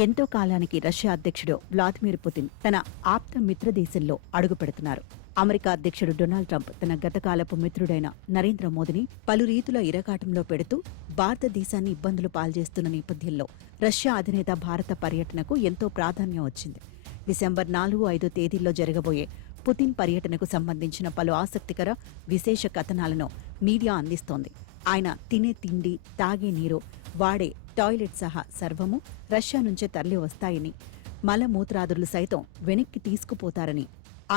ఎంతో కాలానికి రష్యా అధ్యక్షుడు వ్లాదిమిర్ పుతిన్ తన ఆప్త మిత్ర దేశంలో అడుగుపెడుతున్నారు. అమెరికా అధ్యక్షుడు డొనాల్డ్ ట్రంప్ తన గతకాలపు మిత్రుడైన నరేంద్ర మోదీని పలు రీతుల ఇరకాటంలో పెడుతూ భారతదేశాన్ని ఇబ్బందులు పాల్చేస్తున్న నేపథ్యంలో రష్యా అధినేత భారత పర్యటనకు ఎంతో ప్రాధాన్యం వచ్చింది. డిసెంబర్ 4-5 తేదీల్లో జరగబోయే పుతిన్ పర్యటనకు సంబంధించిన పలు ఆసక్తికర విశేష కథనాలను మీడియా అందిస్తోంది. ఆయన తినే తిండి, తాగే నీరు, వాడే టాయిలెట్ సహా సర్వము రష్యా నుంచే తరలి వస్తాయని, మలమూత్రాదులు సైతం వెనక్కి తీసుకుపోతారని,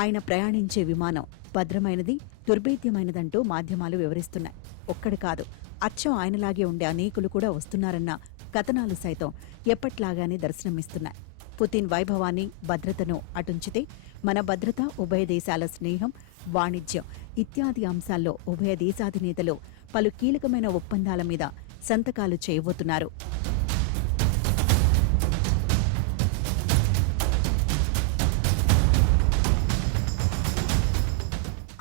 ఆయన ప్రయాణించే విమానం భద్రమైనది, దుర్భేద్యమైనదంటూ మాధ్యమాలు వివరిస్తున్నాయి. ఒక్కడు కాదు, అచ్చం ఆయనలాగే ఉండే అనేకులు కూడా వస్తున్నారన్న కథనాలు సైతం ఎప్పట్లాగానే దర్శనమిస్తున్నాయి. పుతిన్ వైభవాన్ని, భద్రతను అటుంచితే మన భద్రత, ఉభయ దేశాల స్నేహం, వాణిజ్యం ఇత్యాది అంశాల్లో ఉభయ దేశాధినేతలు పలు కీలకమైన ఒప్పందాల మీద సంతకాలు చేయబోతున్నారు.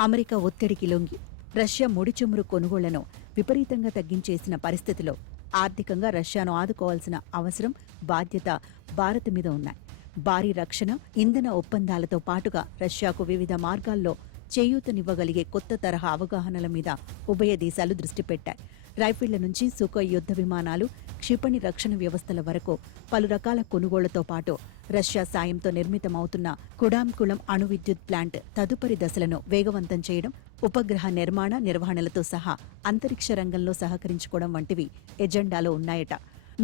అమెరికా ఒత్తిడికి లొంగి రష్యా ముడి చమురు కొనుగోళ్లను విపరీతంగా తగ్గించేసిన పరిస్థితిలో ఆర్థికంగా రష్యాను ఆదుకోవాల్సిన అవసరం, బాధ్యత భారత్ మీద ఉన్నాయి. భారీ రక్షణ, ఇంధన ఒప్పందాలతో పాటుగా రష్యాకు వివిధ మార్గాల్లో చేయూతనివ్వగలిగే కొత్త తరహా అవగాహనల మీద ఉభయ దేశాలు దృష్టి పెట్టాయి. రైఫిళ్ల నుంచి సుఖోయ్ యుద్ధ విమానాలు, క్షిపణి రక్షణ వ్యవస్థల వరకు పలు రకాల కొనుగోళ్లతో పాటు రష్యా సాయంతో నిర్మితమవుతున్న కుడాంకుళం అణు విద్యుత్ ప్లాంట్ తదుపరి దశలను వేగవంతం చేయడం, ఉపగ్రహ నిర్మాణ నిర్వహణలతో సహా అంతరిక్ష రంగంలో సహకరించుకోవడం వంటివి ఎజెండాలో ఉన్నాయట.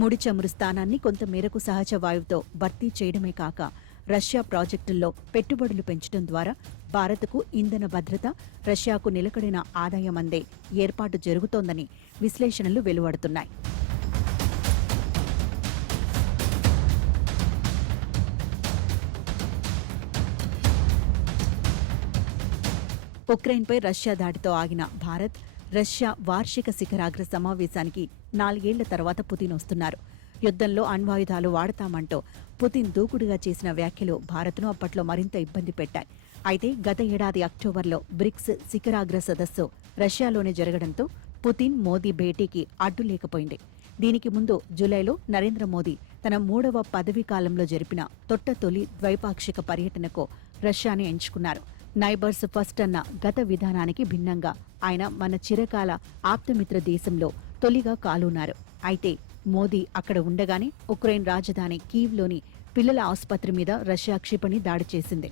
ముడి చమురు స్థానాన్ని కొంత మేరకు సహజ వాయువుతో భర్తీ చేయడమే కాక రష్యా ప్రాజెక్టుల్లో పెట్టుబడులు పెంచడం ద్వారా భారత్కు ఇంధన భద్రత, రష్యాకు నిలకడైన ఆదాయం అందే ఏర్పాటు జరుగుతోందని విశ్లేషణలు వెలువడుతున్నాయి. ఉక్రెయిన్పై రష్యా దాడితో ఆగిన భారత్, రష్యా వార్షిక శిఖరాగ్ర సమావేశానికి 4 ఏళ్ల తర్వాత పుతిన్ వస్తున్నారు. యుద్ధంలో అణ్వాయుధాలు వాడతామంటూ పుతిన్ దూకుడుగా చేసిన వ్యాఖ్యలు భారత్ను అప్పట్లో మరింత ఇబ్బంది పెట్టాయి. అయితే గత ఏడాది అక్టోబర్లో బ్రిక్స్ శిఖరాగ్ర సదస్సు రష్యాలోనే జరగడంతో పుతిన్, మోదీ భేటీకి అడ్డు లేకపోయింది. దీనికి ముందు జూలైలో నరేంద్ర మోదీ తన 3వ పదవీ కాలంలో జరిపిన తొలి ద్వైపాక్షిక పర్యటనకు రష్యాని ఎంచుకున్నారు. నైబర్స్ ఫస్ట్ అన్న గత విధానానికి భిన్నంగా ఆయన మన చిరకాల ఆప్తమిత్ర దేశంలో తొలిగా కాలున్నారు. అయితే మోదీ అక్కడ ఉండగానే ఉక్రెయిన్ రాజధాని కీవ్లోని పిల్లల ఆసుపత్రి మీద రష్యా క్షిపణి దాడి చేసింది.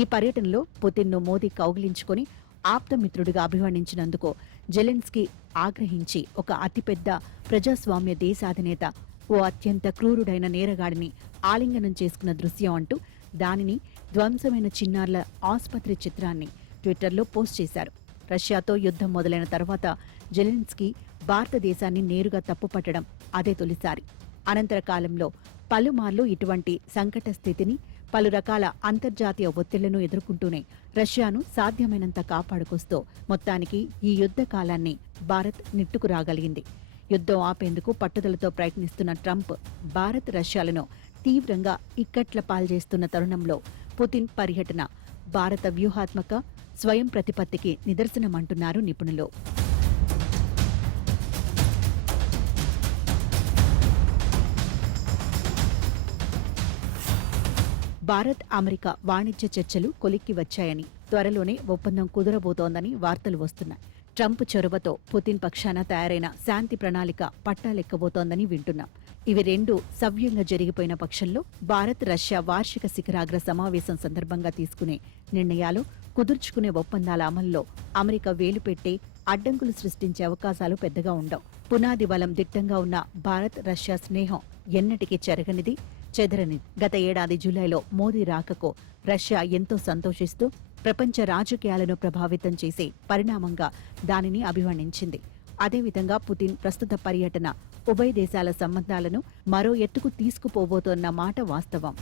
ఈ పర్యటనలో పుతిన్ను మోదీ కౌగిలించుకుని ఆప్తమిత్రుడిగా అభివర్ణించినందుకు జెలెన్స్కీ ఆగ్రహించి ఒక అతిపెద్ద ప్రజాస్వామ్య దేశాధినేత ఓ అత్యంత క్రూరుడైన నేరగాడిని ఆలింగనం చేసుకున్న దృశ్యం అంటూ దానిని ధ్వంసమైన చిన్నారుల ఆసుపత్రి చిత్రాన్ని ట్విట్టర్లో పోస్ట్ చేశారు. రష్యాతో యుద్ధం మొదలైన తర్వాత జెలెన్స్కీ భారతదేశాన్ని నేరుగా తప్పుపట్టడం అదే తొలిసారి. అనంతర కాలంలో పలుమార్లు ఇటువంటి సంకట స్థితిని, పలు రకాల అంతర్జాతీయ ఒత్తిళ్లను ఎదుర్కొంటూనే రష్యాను సాధ్యమైనంత కాపాడుకొస్తూ మొత్తానికి ఈ యుద్ధ కాలాన్ని భారత్ నెట్టుకురాగలిగింది. యుద్ధం ఆపేందుకు పట్టుదలతో ప్రయత్నిస్తున్న ట్రంప్ భారత్, రష్యాలను తీవ్రంగా ఇక్కట్ల పాల్చేస్తున్న తరుణంలో పుతిన్ పర్యటన భారత వ్యూహాత్మక స్వయం ప్రతిపత్తికి నిదర్శనమంటున్నారు నిపుణులు. భారత్, అమెరికా వాణిజ్య చర్చలు కొలిక్కి వచ్చాయని, త్వరలోనే ఒప్పందం కుదరబోతోందని వార్తలు వస్తున్నాయి. ట్రంప్ చొరవతో పుతిన్ పక్షాన తయారైన శాంతి ప్రణాళిక పట్టాలెక్కబోతోందని వింటున్నాం. ఇవి రెండూ సవ్యంగా జరిగిపోయిన పక్షంలో భారత్, రష్యా వార్షిక శిఖరాగ్ర సమావేశం సందర్భంగా తీసుకునే నిర్ణయాలు, కుదుర్చుకునే ఒప్పందాల అమల్లో అమెరికా వేలు పెట్టే అడ్డంకులు సృష్టించే అవకాశాలు పెద్దగా ఉండవు. పునాది బలం దిట్టంగా ఉన్న భారత్, రష్యా స్నేహం ఎన్నటికీ చెరగనిది, చెదరని. గత ఏడాది జూలైలో మోదీ రాకకు రష్యా ఎంతో సంతోషిస్తూ ప్రపంచ రాజకీయాలను ప్రభావితం చేసే పరిణామంగా దానిని అభివర్ణించింది. అదేవిధంగా పుతిన్ ప్రస్తుత పర్యటన ఉభయ దేశాల సంబంధాలను మరో ఎత్తుకు తీసుకుపోబోతోన్న మాట వాస్తవం.